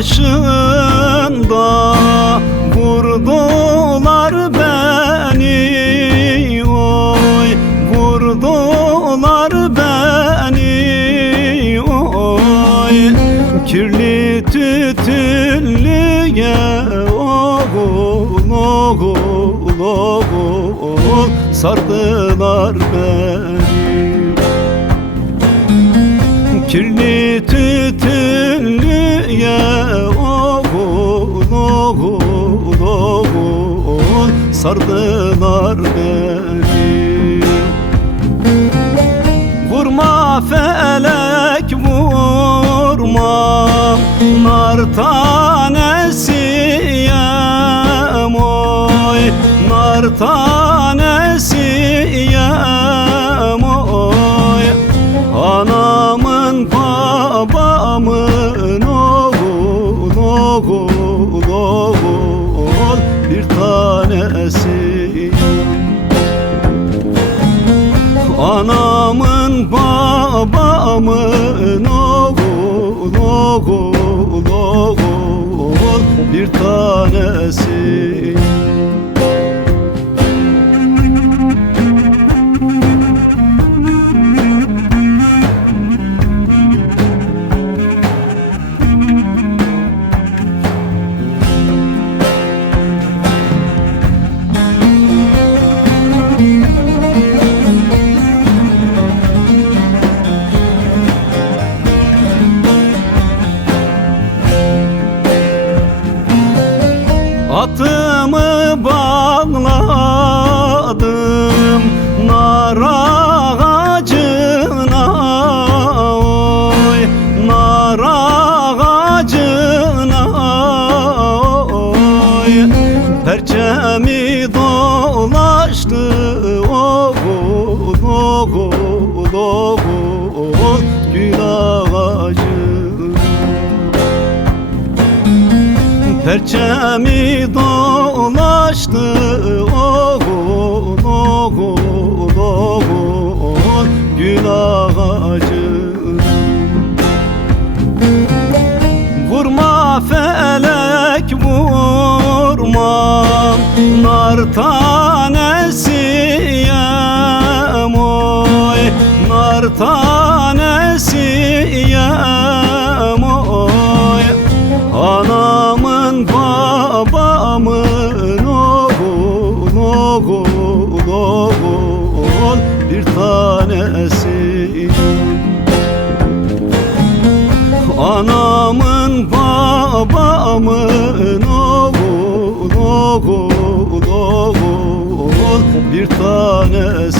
başında vurdular beni, oy vurdular beni, oy kirli tütünlüye oğul oğul oğul sardılar beni. Kirli tütünlüye oğul oğul oğul sardılar beni. Vurma felek vurma, nar tanesiyem, oy nar tanesiyem, oy anamın babamın oğul oğul oğul bir tanesi. Anamın babamın oğul oğul oğul bir tanesi. Atımı bağladım nar ağacına, oy nar ağacına, oy perçemi dolaştı oğul oğul oğul gül ağacına. Perçemi dolaştı oğul oğul oğul gül ağacına. Vurma felek vurma, nar tanesiyem, oy nar tanesiyem, oy anamın babamın oğul oğul oğul bir tanesi. Anamın babamın oğul oğul oğul bir tanesi.